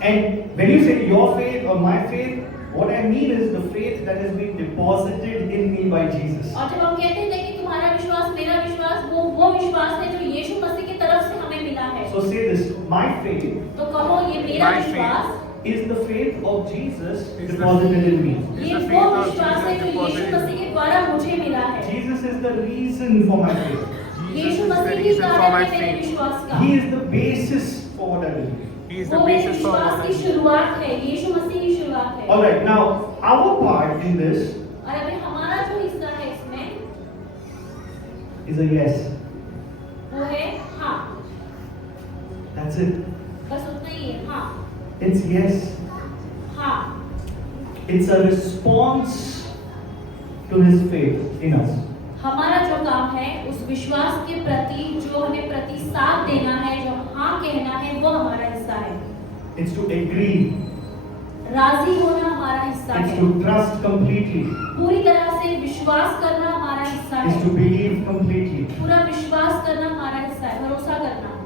And when you say your faith or my faith, what I mean is the faith that has been deposited in me by Jesus. और जब हम कहते हैं कि तुम्हारा विश्वास मेरा विश्वास वो विश्वास है जो यीशु मसीह की तरफ से हमें मिला है। So say this, my faith तो कहो ये मेरा My विश्वास is the faith of Jesus Is the deposited in me. ये the वो faith of विश्वास है Jesus जो यीशु deposited. मसीह के द्वारा मुझे मिला है। Jesus is the reason for my faith. Yeshu Jesus is the Masih he reason for कारण my है मेरे faith. विश्वास का। He is the basis for what I believe. He is the वो मेरे basis for विश्वास what की I do. शुरुआत है। यीशु मसीह की शुरुआत है। Alright, now our part in this और अभी हमारा जो हिस्सा है इसमें is a yes. वो है हाँ। That's it. बस उतना ही है हाँ। It's yes. हाँ। It's a response to his faith in us. हमारा जो काम है उस विश्वास के प्रति जो हमें प्रतिसाद देना है, जो हाँ कहना है, वो हमारा हिस्सा है। It's to agree. राजी होना हमारा हिस्सा It's है। to trust completely. पूरी तरह से विश्वास करना हमारा हिस्सा It's है। to believe completely. पूरा विश्वास करना हमारा हिस्सा है, भरोसा करना।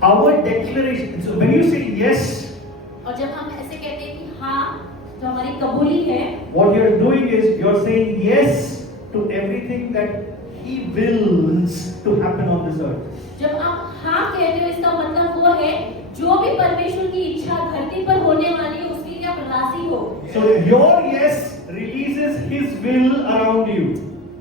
Our declaration, so when you say yes, और जब हम ऐसे कहते हैं कि हाँ, जो हमारी कबूली है, what you're doing is you're saying yes to everything that he wills to happen on this earth. जब आप हाँ कहते हो इसका मतलब वो है जो भी परमेश्वर की इच्छा धरती पर होने वाली है उसके लिए आप राजी हो। So your yes releases his will around you.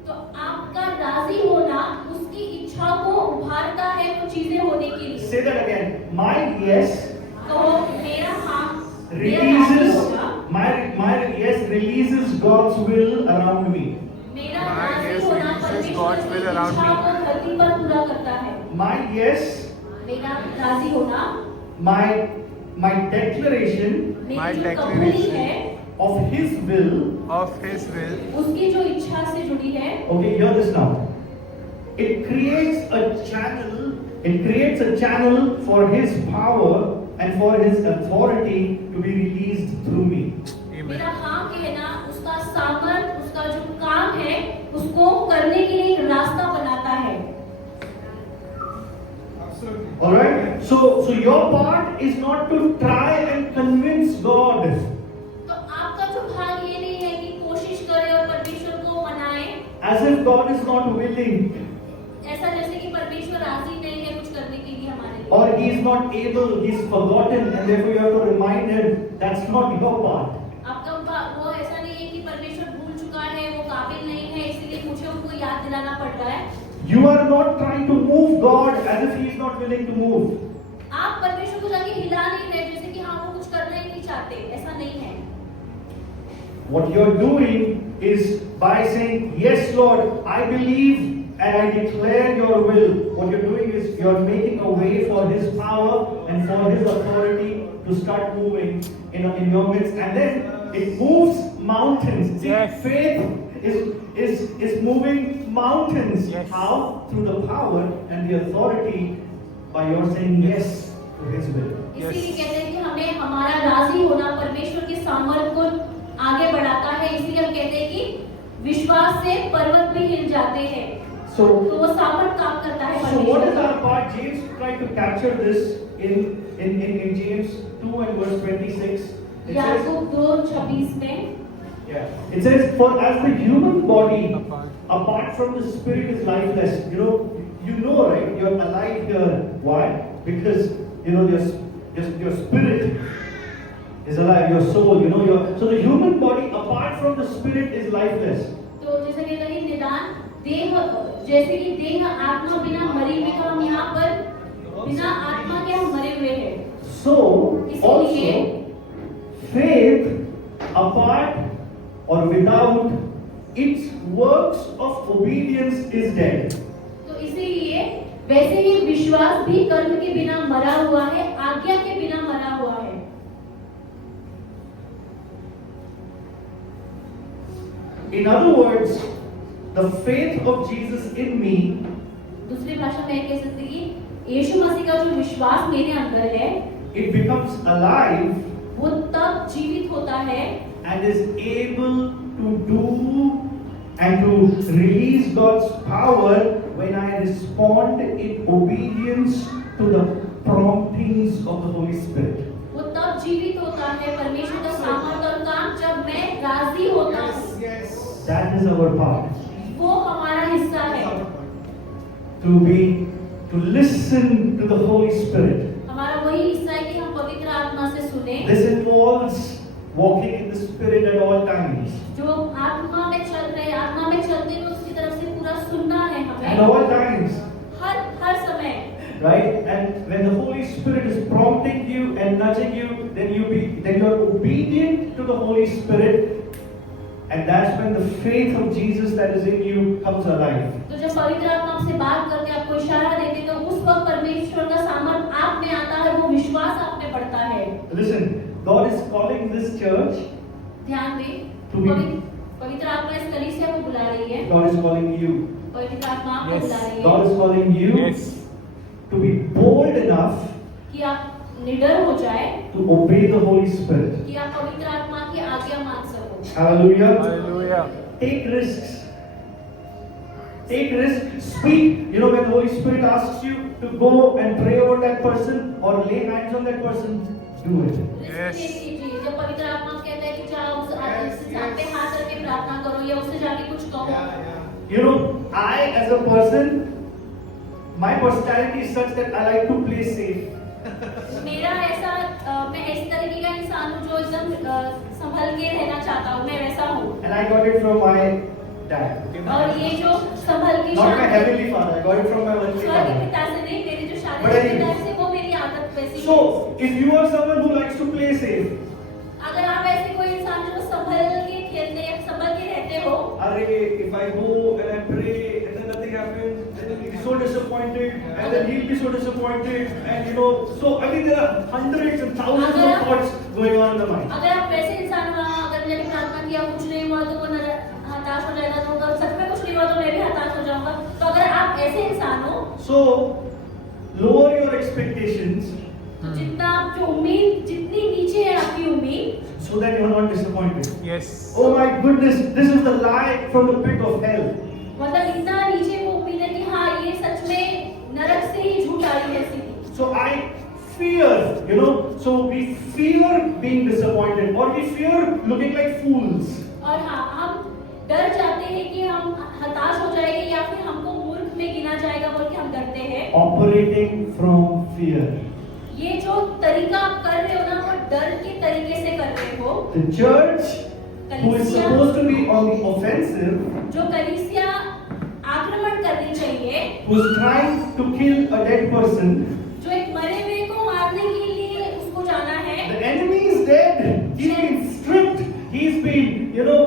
तो आपका राजी होना उसकी इच्छा को उभारता है वो चीजें होने के लिए। Say that again. My yes तो मेरा हाँ releases होगा, my yes releases God's will around me. मेरा My राजी yes होना releases परमेश्वर God's की will around इच्छा me. को धरती पर पूरा करता है। My yes, मेरा राजी होना, my declaration My मेरी जो कबूली declaration है of his will. Of His will. उसकी जो इच्छा से जुड़ी है, Okay, hear this now. It creates a channel. It creates a channel for his power and for his authority to be released through me. Amen. मेरा हाँ कहना उसका सामर्थ, उसका जो काम है उसको करने के लिए एक रास्ता बनाता है। All right. So your part is not to try and convince God. तो आपका जो भाग ये नहीं है कि कोशिश करें और परमेश्वर को मनाएं, As if God is not willing ऐसा जैसे कि परमेश्वर राजी नहीं है कुछ करने के लिए हमारे लिए, or he is not able, he is forgotten, and therefore you have to remind him. That's not your part. आपका वो ऐसा नहीं है कि परमेश्वर भूल चुका है, वो काबिल नहीं है, इसलिए मुझे उनको याद दिलाना पड़ रहा है। You are not trying to move God as if he is not willing to move. आप परमेश्वर को जाके हिला नहीं रहे जैसे कि हाँ वो कुछ करना ही नहीं चाहते, ऐसा नहीं है। What you're doing is by saying, yes, Lord, I believe and I declare your will. What you're doing is you're making a way for his power and for his authority to start moving in your midst. And then it moves mountains. See, Yes. faith is moving mountains. Yes. How? Through the power and the authority by your saying yes to his will. इसीलिए कहते हैं कि हमें हमारा राजी होना परमेश्वर के सामर्थ को आगे बढ़ाता है। इसलिए हम कहते हैं कि विश्वास से पर्वत भी हिल जाते हैं। So, तो वो सामर्थ काम करता है So what is परमेश्वर। our part? James tried to capture this in James 2 and verse 26. It says, याकूब 2:26 में yeah, it says, for as the human body apart from the spirit is lifeless. You know, right? You're alive here. Why? Because your spirit is alive. Your soul. So the human body apart from the spirit is lifeless. तो जैसे कहता है कि निदान देह, जैसे कि देह आत्मा बिना मरी हुई, तो हम यहाँ पर बिना आत्मा के हम मरे हुए हैं। So also faith apart or without its works of obedience is dead. तो इसीलिए वैसे ही विश्वास भी कर्म के बिना मरा हुआ है, आज्ञा के बिना मरा हुआ है। In other words, the faith of Jesus in me दूसरी भाषा में कह सकते हैं कि यीशु मसीह का जो विश्वास मेरे अंदर है, it becomes alive वो तब जीवित होता है and is able to do and to release God's power when I respond in obedience to the promptings of the Holy Spirit. वो तब जीवित होता है परमेश्वर का सामर्थ्य और काम जब मैं राजी होता हूँ। That is our part. वो हमारा हिस्सा है। To listen to the Holy Spirit. हमारा वही हिस्सा है कि हम पवित्र आत्मा से सुने। This involves walking in the Spirit at all times. जो आत्मा में चल रहे, आत्मा में चलते हुए उसकी तरफ से पूरा सुनना है At हमें। all times. हर समय। Right? And when the Holy Spirit is prompting you and nudging you, then you are obedient to the Holy Spirit. And that's when the faith of Jesus that is in you comes alive. तो जब पवित्र आत्मा आपसे बात करके आपको इशारा देते तो उस वक्त परमेश्वर का सामर्थ आप में आता है, वो विश्वास आप में बढ़ता है। Listen, God is calling this church. ध्यान दें, To be- पवित्र आत्मा इस कलीसिया को बुला रही है। God is calling you. पवित्र आत्मा आपको बुला रही है। God is calling you to be bold enough कि आप निडर हो जाए, to obey the Holy Spirit. कि आप पवित्र आत्मा की आज्ञा मान सको। Hallelujah. Hallelujah. Take risks. Take risks. Speak. You know, when the Holy Spirit asks you to go and pray over that person or lay hands on that person, do it. Yes. Risk लीजिए। जब पवित्र आत्मा कहता है कि जाओ उस इंसान पे हाथ रख के प्रार्थना करो या उससे जाके कुछ कहो। You know, I as a person, my personality is such that I like to play safe. मेरा ऐसा मैं इस तरीके का इंसान हूँ जो एकदम संभल के रहना चाहता हूँ, मैं वैसा हूँ। And I got it from my dad. और ये जो संभल की Not my heavenly father, I got it from my earthly स्वर्ग के father. पिता से नहीं, मेरी जो But शादी anyway. पिता से वो मेरी आदत वैसी है। So, if you are someone who likes to play safe, अगर आप ऐसे कोई इंसान जो संभल के खेलते या संभल के रहते हो, if I go and I pray and then nothing happens, then he'll be so disappointed, and then he'll be so disappointed, and you know, so I mean there are hundreds and thousands of thoughts going on in the mind. अगर आप वैसे इंसान हो, अगर मैंने प्रार्थना किया कुछ नहीं हुआ तो वो हताश हो जाएगा, तो अगर सच में कुछ नहीं हुआ तो मैं भी हताश हो जाऊंगा। तो अगर आप ऐसे इंसान हो, So, lower your expectations तो जितना आपकी उम्मीद जितनी नीचे है आपकी उम्मीद, so that you are not disappointed. Yes. Oh my goodness, this is the lie from the pit of hell. मतलब इतना नीचे वो उम्मीद है कि हाँ ये सच में नरक से ही झूठ आई है सीधी। So I fear, you know, so we fear being disappointed or we fear looking like fools. और हाँ हम डर जाते हैं कि हम हताश हो जाएंगे या फिर हमको मूर्ख में गिना जाएगा बोल के हम डरते हैं। Operating from fear. ये जो तरीका आप कर रहे हो ना वो डर के तरीके से कर रहे हो। The church, who is supposed to be on the offensive, जो कलीसिया आक्रमण करनी चाहिए, who is trying to kill a dead person, जो एक मरे हुए को मारने के लिए उसको जाना है। the enemy is dead. He's been stripped. He's been, you know,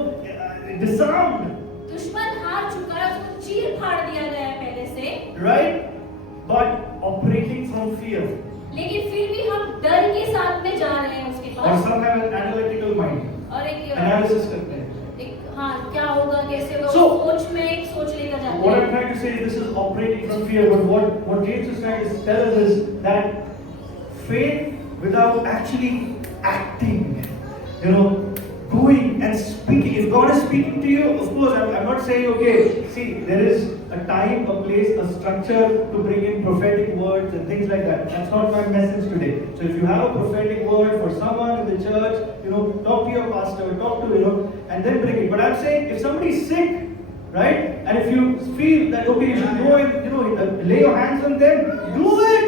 disarmed. दुश्मन हार चुका है, उसको चीर फाड़ दिया गया है पहले से। Right? But operating from fear. लेकिन फिर भी हम डर के साथ में जा रहे हैं उसके Or pass. some have an analytical mind. और एक Analysis करते हैं. हाँ क्या होगा कैसे होगा So, सोच में एक सोच लेकर जाते What I'm हैं। trying to say is this is operating from fear, but what James is trying to tell us is that faith without actually acting, you know, going and speaking. If God is speaking to you, of course, I'm not saying, okay, see, there is a time, a place, a structure to bring in prophetic words and things like that. That's not my message today. So if you have a prophetic word for someone in the church, you know, talk to your pastor, talk to, you know, and then bring it. But I'm saying if somebody is sick, right, and if you feel that, okay, you should go and, you know, lay your hands on them, do it.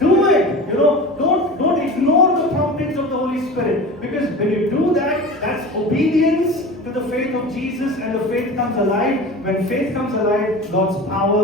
Do it. You know, don't ignore the promptings of the Holy Spirit. Because when you do that, that's obedience to the faith of Jesus, and the faith comes alive. When faith comes alive, God's power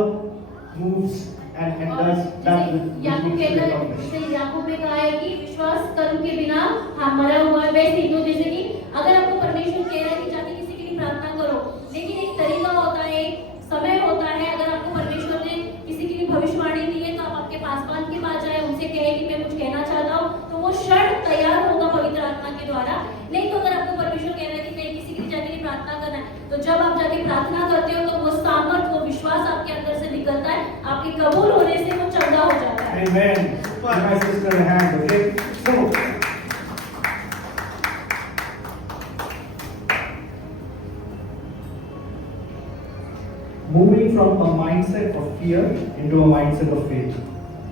moves and does that which Yakub needs to be कहता है, accomplished. जैसे याकूब ने कहा है कि विश्वास कर्म के बिना हम मरा हुआ है, वैसे ही तो जैसे कि अगर आपको परमेश्वर कह रहा है कि जाके किसी के लिए प्रार्थना करो, लेकिन एक तरीका होता है, एक समय होता है। अगर आपको परमेश्वर ने किसी के लिए भविष्यवाणी दी है तो आप आपके पासवान के पास जाए, उनसे कहे कि मैं कुछ कहना चाहता हूँ, तो वो क्षण तैयार होगा पवित्र आत्मा के द्वारा। नहीं तो अगर आपको परमेश्वर कह रहा है कि नहीं किसी के लिए जाके प्रार्थना करना है, तो जब आप जाके प्रार्थना करते हो तो वो सामर्थ, वो विश्वास आपके अंदर से निकलता है, आपके कबूल होने से वो चंगा हो जाता है। Amen. Give my sister a hand, okay? So, moving from a mindset of fear into a mindset of faith.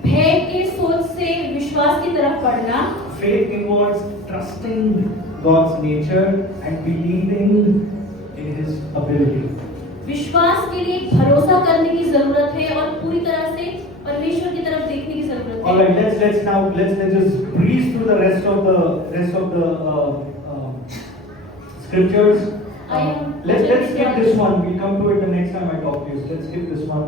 भय के सोच से विश्वास की तरफ बढ़ना। Faith involves trusting God's nature and believing in His ability. विश्वास के लिए भरोसा करने की जरूरत है और पूरी तरह से परमेश्वर की तरफ देखने की जरूरत All है। right, let's just breeze through the rest of the scriptures. Let's skip this one. We'll come to it the next time I talk to you. Let's skip this one.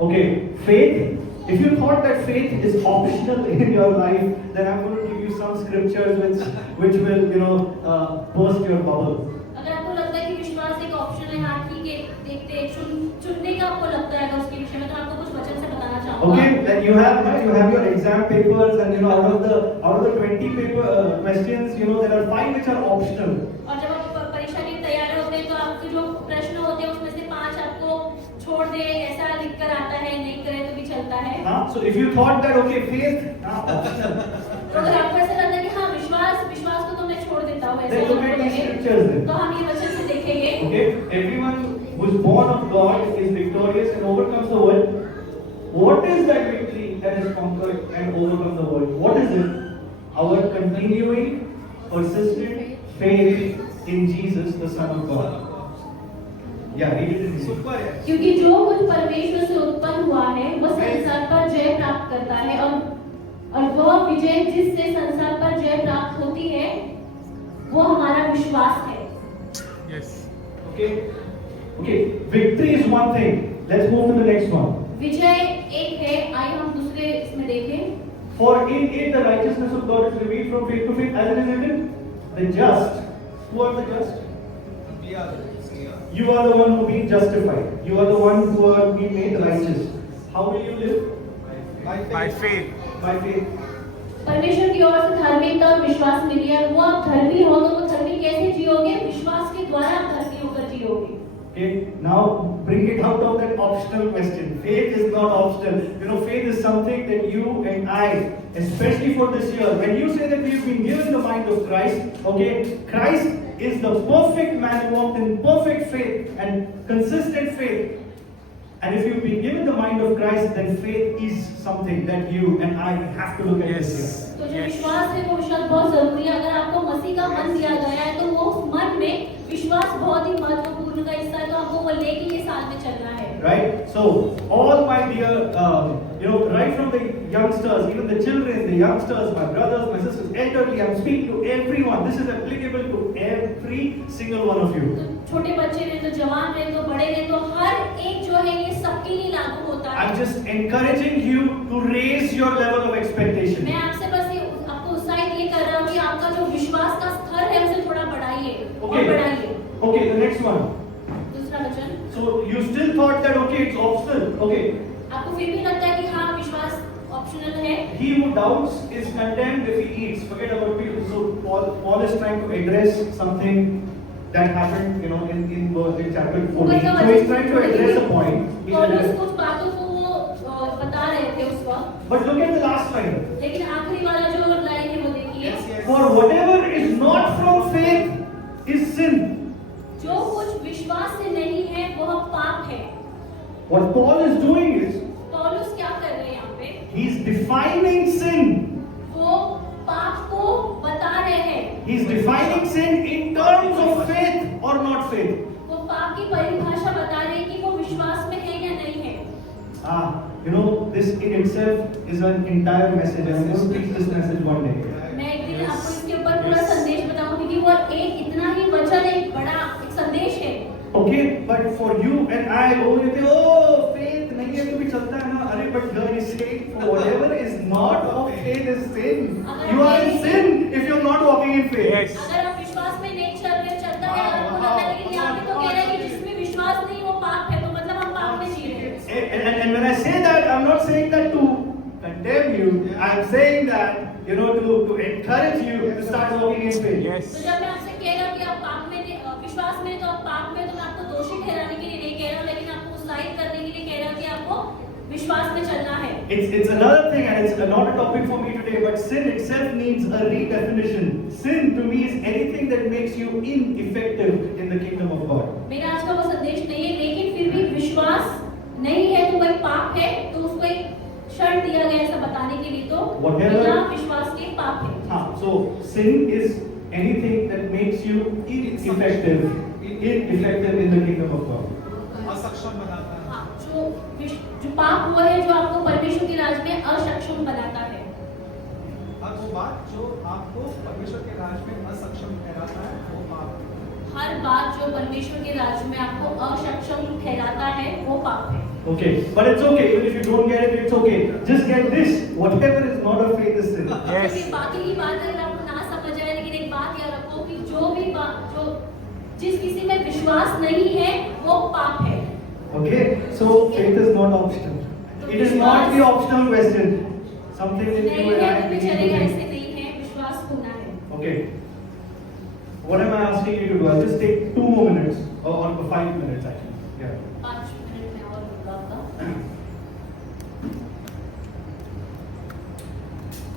Okay, faith. If you thought that faith is optional in your life, then I'm going to give you some scriptures which will burst your bubble. अगर आपको लगता है कि विश्वास एक option है, हाँ ठीक है, देखते हैं, चुनने का आपको लगता है उसके विषय में, तो आपको कुछ वचन से बताना चाहूंगा। Okay, then you have your exam papers, and out of the 20 questions, there are 5 which are optional. और जब आप परीक्षा के लिए तैयार होते हैं तो आपके जो प्रश्न होते हैं उसमें से 5 आपको छोड़ दे, ऐसा लिख कर आता है, नहीं करे तो भी चलता है। So if you thought that okay, faith, optional. तो अगर आपको ऐसा लगता है कि हाँ विश्वास को तो मैं छोड़ देता हूँ, ऐसा Then look at these scriptures then. तो हम ये वचन से देखेंगे। Okay, everyone who is born of God is victorious and overcomes the world. What is that victory that has conquered and overcome the world? What is it? Our continuing, persistent faith in Jesus, the Son of God. Yeah, read it in English. क्योंकि जो कुछ परमेश्वर से उत्पन्न हुआ है वह संसार पर जय प्राप्त करता है, और वह विजय जिससे संसार पर जय प्राप्त होती है वो हमारा विश्वास है। Yes. Okay, victory is one thing. Let's move to the next one. विजय एक है, आइए हम दूसरे इसमें देखें। For in it the righteousness of God is revealed from faith to faith, as it is written, the just. Who are the just? We are. You are the one who being justified. You are the one who are being made righteous. How will you live? By faith. By faith. परमेश्वर की ओर से धार्मिकता और विश्वास मिली है। वो आप धर्मी हो तो वो धर्मी कैसे जियोगे? विश्वास के द्वारा आप धर्मी होकर जियोगे। Okay, now bring it out of that optional question. Faith is not optional. Faith is something that you and I, especially for this year, when you say that we've been given the mind of Christ, okay, Christ is the perfect man who walked in perfect faith and consistent faith. And if you've been given the mind of Christ, then faith is something that you and I have to look at this year. तो जो विश्वास है वो विश्वास बहुत जरूरी है। अगर आपको मसीह का मन दिया गया है तो वो उस मन में विश्वास बहुत ही महत्वपूर्ण का हिस्सा है, तो आपको वो लेके ये साल में चलना है। Right? So, all my dear, right from the youngsters, even the children, the youngsters, my brothers, my sisters, elderly, I'm speaking to everyone. This is applicable to every single one of you. तो छोटे बच्चे रहे तो जवान रहे तो बड़े रहे तो हर एक जो है ये सबके लिए लागू होता है। I'm just encouraging you to raise your level of expectation. मैं आपसे बस आपको उत्साहित ये कर रहा हूँ कि आपका जो विश्वास का स्तर है उसे थोड़ा बढ़ाइए और बढ़ाइए। Okay, the next one. दूसरा वचन। So you still thought that okay, it's optional. Okay. आपको फिर भी लगता है कि हाँ विश्वास ऑप्शनल है। He who doubts is condemned if he eats. Forget about people. So Paul is trying to address something that happened, in chapter 14. So he's trying to address a point. पौलुस कुछ बातों को वो बता रहे थे उस वक्त। But look at the last line. लेकिन आखिरी वाला जो लाइन है वो देखिए। For whatever is not from faith is sin. जो कुछ विश्वास से नहीं है वह पाप है। What Paul is doing is पौलुस क्या कर रहे हैं यहाँ पे? he's defining sin. वो पाप को बता रहे हैं। He's defining sin in terms of faith or not faith. वो पाप की परिभाषा बता रहे हैं कि वो विश्वास में है या नहीं है। This in itself is an entire message. I'm going to preach this message one day. मैं एक दिन आपको इसके ऊपर पूरा संदेश बताऊंगी क्योंकि वो एक इतना ही वचन एक बड़ा एक संदेश है। Okay, but for you and I, faith नहीं है तो भी चलता है ना। अरे but God is saying for whatever is not of faith is sin. You are in sin if you're not walking in faith. Yes. अगर आप विश्वास में नहीं चलता है आपको लगता है, लेकिन यहाँ पे तो कह रहा है कि जिसमें विश्वास नहीं वो पाप है, तो मतलब हम पाप में जी रहे हैं। And when I say that, I'm not saying that to condemn you. I'm saying that to encourage you to start walking in faith. Yes. तो जब मैं आपसे कह रहा हूँ कि आप पाप में विश्वास में तो आप पाप में, तो मैं आपको दोषी ठहराने के लिए नहीं कह रहा हूँ, लेकिन आपको उत्साहित करने के लिए कह रहा हूँ कि आपको विश्वास में चलना है। It's another thing, and it's not a topic for me today, but sin itself needs a redefinition. Sin to me is anything that makes you ineffective in the kingdom of God. मेरा आज का वो संदेश नहीं है, लेकिन फिर भी विश्वास नहीं है तो वह पाप है, तो उसको एक क्षण दिया गया ऐसा बताने के लिए, तो Whatever- बिना विश्वास के पाप है। हाँ, so sin is anything that makes you ineffective in the kingdom of God. असक्षम बनाता है। हाँ, जो पाप वो है जो आपको परमेश्वर के राज में असक्षम बनाता है। हर वो बात जो आपको परमेश्वर के राज में असक्षम ठहराता है वो पाप है। हर बात जो परमेश्वर के राज में आपको असक्षम ठहराता है वो पाप है। Okay, but it's okay. Even if you don't get it, it's okay. Just get this: whatever is not of faith is sin. Yes. क्योंकि बाकी की बात अगर आपको ना समझ आए, लेकिन एक बात याद रखो कि जो जिस किसी में विश्वास नहीं है वो पाप है। Okay, so faith is not optional. It is not the optional question. Something that नहीं you and है I तो भी need to चलेगा, do. ऐसे नहीं है, विश्वास होना है। Okay. What am I asking you to do? I'll just take 2 more minutes, or 5 minutes actually. Yeah. 5 minute में और होगा आपका।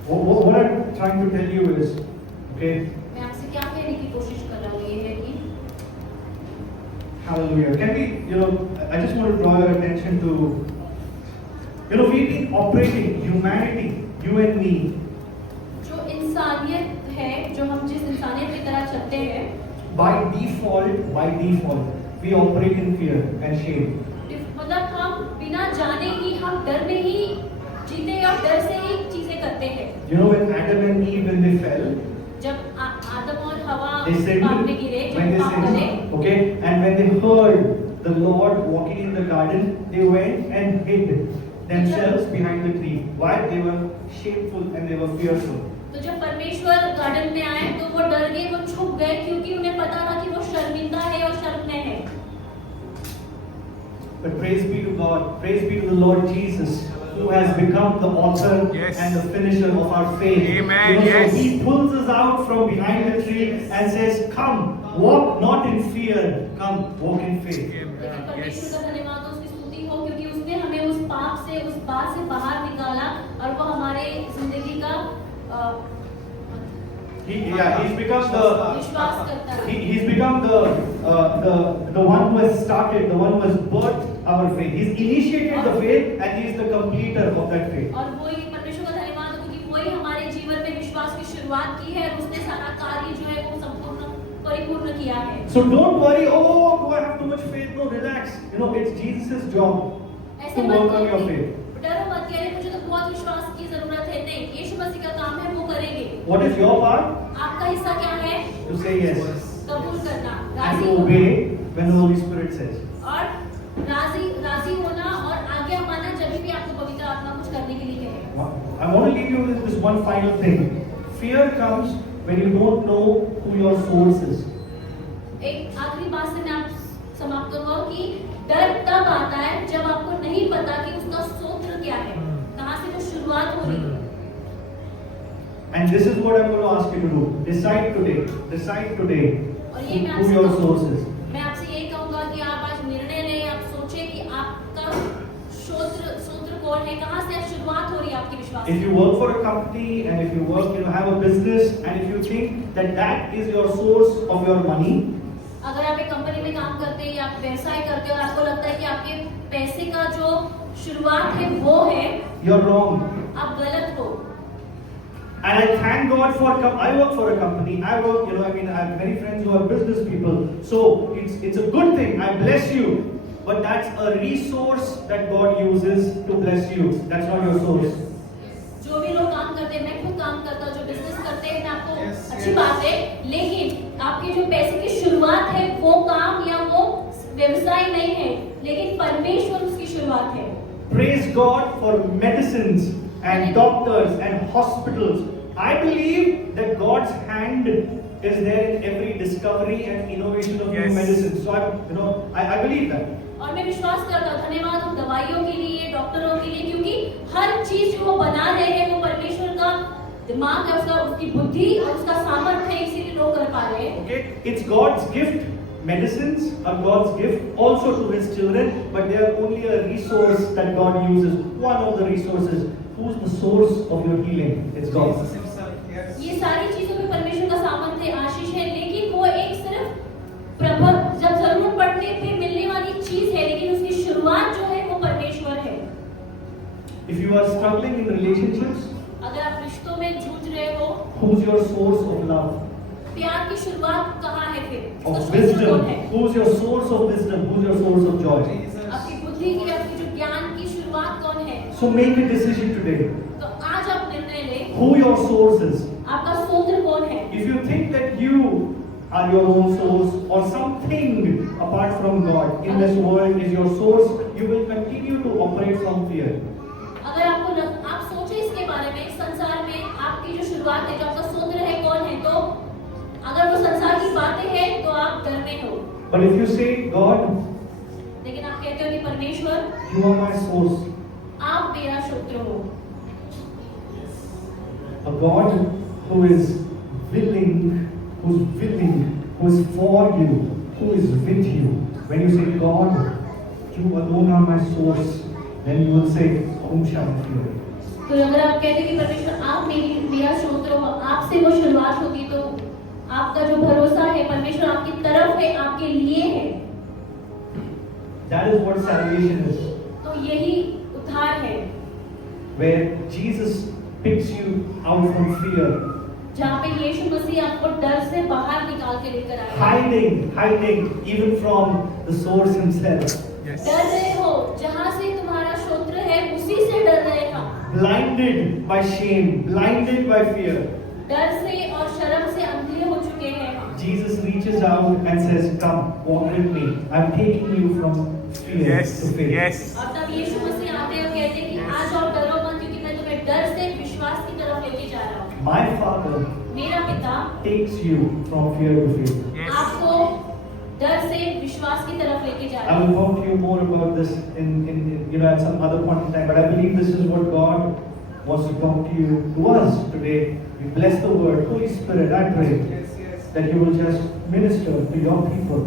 What I'm trying to tell you is, okay, मैं आपसे क्या कहने की कोशिश कर रहा हूँ ये है कि hallelujah. Can we, I just want to draw your attention to, we've been operating humanity, you and me, जो इंसानियत है, जो हम जिस इंसानियत की तरह चलते हैं, by default, we operate in fear and shame. मतलब हम बिना जाने ही हम डर में ही जीते और डर से ही चीजें करते हैं। When Adam and Eve, when they fell, जब आदम और हवा they sinned, पाप में गिरे, when जब they पाप करे, sinned, okay, and when they heard the Lord walking in the garden, they went and hid themselves behind the tree. Why? They were shameful and they were fearful. तो जब परमेश्वर garden में आए तो वो डर गए, वो छुप गए, क्योंकि उन्हें पता था कि वो शर्मिंदा है और शर्म में है। But praise be to God, praise be to the Lord Jesus, who has become the author Yes. and the finisher of our faith. Amen, So yes. He pulls us out from behind the tree and says, "Come, walk not in fear, come, walk in faith." लेकिन Yes. परमेश्वर का धन्यवाद हो, उसकी स्तुति हो, क्योंकि उसने हमें उस पाप से, उस बात से बाहर निकाला और वो हमारे जिंदगी का He's become विश्वास करता है। He's become the one who has started, the one who has birthed our faith. He's initiated the faith and He's the completer of that faith. और वही परमेश्वर का धन्यवाद हो, क्योंकि वही हमारे जीवन में विश्वास की शुरुआत की है और उसने सारा कार्य जो है वो संपूर्ण परिपूर्ण किया है। So don't worry, oh, do I have too much faith? No, relax. It's Jesus' job ऐसे to मत work on करो your कि faith. डरो मत कि अरे मुझे तो बहुत विश्वास की जरूरत है। नहीं, यीशु मसीह का काम है, वो करेंगे। What is your part? आपका हिस्सा क्या है? To say yes कबूल करना, and राजी to होना obey when the Holy Spirit says. और राजी होना और आज्ञा मानना जब भी आपको पवित्र आत्मा कुछ करने के लिए कहे। I want to leave you with this one final thing. Fear comes when you don't know who your source is. एक आखिरी बात से मैं आप समाप्त करूंगा कि डर तब आता है जब आपको नहीं पता कि उसका स्रोत क्या है, कहाँ से वो शुरुआत हो रही है। And this is what I'm going to ask you to do. Decide today और ये मैं who your आपसे source is. मैं आपसे यही कहूंगा कि आप आज निर्णय लें, आप सोचें कि आपका सूत्र कौन है, कहाँ से शुरुआत हो रही है आपके विश्वास If you work for a company and if you work, have a business and if you think that is your source of your money, अगर आप एक कंपनी में काम करते हैं या आप व्यवसाय करते हैं और आपको लगता है कि आपके पैसे का जो शुरुआत है वो है, you're wrong. आप गलत हो। And I thank God for I work for a company. I work, I have many friends who are business people. So it's a good thing. I bless you. But that's a resource that God uses to bless you. That's not your source. जो भी लोग काम करते हैं, मैं खुद काम करता हूँ, जो बिजनेस करते हैं, मैं आपको Yes, अच्छी yes. बात है, लेकिन आपके जो पैसे की शुरुआत है वो काम या वो व्यवसाय नहीं है, लेकिन परमेश्वर उसकी शुरुआत है। Praise God for medicines and doctors and hospitals. I believe that God's hand is there in every discovery and innovation of new Yes. medicine. So I believe that. और मैं विश्वास करता हूँ, धन्यवाद हो दवाइयों के लिए, डॉक्टरों के लिए, क्योंकि हर चीज जो वो बना रहे हैं वो परमेश्वर का दिमाग है, उसकी बुद्धि और उसका सामर्थ्य है, इसीलिए लोग कर पा रहे हैं। Okay, it's God's gift. Medicines are God's gift also to His children, but they are only a resource that God uses. One of the resources. Who's the source of your healing? It's God. Jesus himself, yes. ये सारी चीजों में परमेश्वर का सामर्थ्य आशीष है, लेकिन वो एक सिर्फ प्रभव जब जरूरत पड़ने पे मिलने वाली चीज है, लेकिन उसकी शुरुआत जो है वो परमेश्वर है। If you are struggling in relationships, अगर आप रिश्तों में जूझ रहे हो, who's your source of love, प्यार की शुरुआत कहाँ है फिर? of उसका सोर्स कौन wisdom? है? Who's your source of wisdom? Who's your source of joy? Jesus. आपकी बुद्धि की, आपकी जो ज्ञान की शुरुआत कौन है? So make a decision today. तो आज आप निर्णय लें, Who your source is. आपका स्रोत कौन है? If you think that you are your own source or something apart from God in this world is your source, you will continue to operate from fear. अगर आप सोचे इसके बारे में, संसार में आपकी जो शुरुआत है, जो आपका स्रोत है कौन है, तो अगर वो संसार की बातें हैं तो आप डर में हो। But if you say, God, लेकिन आप कहते हो कि परमेश्वर, you are my source, आप मेरा शत्रु हो, a God who is willing, who is for you, who is with you. When you say, God, you alone are my source, then you will say, whom shall I fear? तो अगर आप कहते हैं कि परमेश्वर आप मेरा शत्रु हो, आपसे वो शुरुआत होगी, तो आपका जो भरोसा है परमेश्वर आपकी तरफ है, आपके लिए है। That is what salvation is, तो यही उद्धार है, where Jesus picks you out from fear, जहाँ पे यीशु मसीह आपको डर से बाहर निकाल के लेकर आएगा। hiding even from the source himself, Yes. डर रहे हो, जहाँ से तुम्हारा शत्रु है उसी से डर रहेगा। blinded by shame, blinded by fear. डर से और शर्म से अंधे हो चुके हैं। Jesus reaches out and says, come, walk with me. I'm taking you from fear Yes, to faith. yes. और तब यीशु मसीह आते हैं और कहते हैं कि आज और डरो मत, क्योंकि मैं तुम्हें डर से विश्वास की तरफ लेके जा रहा हूँ। My Father मेरा पिता takes you from fear to faith. Yes. आपको डर से विश्वास की तरफ लेके जा रहा I है। will talk to you more about this in at some other point in time, but I believe this is what God wants to talk to you, to us today. We bless the word. Holy Spirit, I pray Yes, yes. that you will just minister to your people.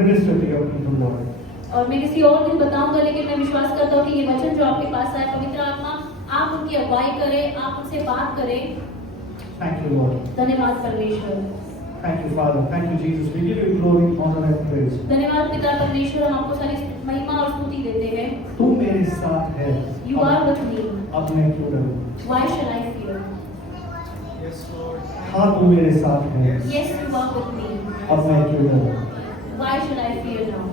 Minister to your people, Lord. और मैं किसी और दिन बताऊंगा, लेकिन मैं विश्वास करता हूँ कि ये वचन जो आपके पास है, पवित्र आत्मा आप उनकी अगुवाई करें, आप उनसे बात करें। Thank you, Lord. धन्यवाद परमेश्वर, Thank you, Father. Thank you, Jesus. We give you glory, honor, and praise. धन्यवाद पिता परमेश्वर, हम आपको सारी महिमा और स्तुति देते हैं। तू मेरे साथ है। You are with me. अब मैं क्यों डरूं? Why shall I fear? Yes, Lord. हाँ, तू मेरे साथ है। Yes, you are with me. अब मैं क्यों डरूं? Why should I fear now?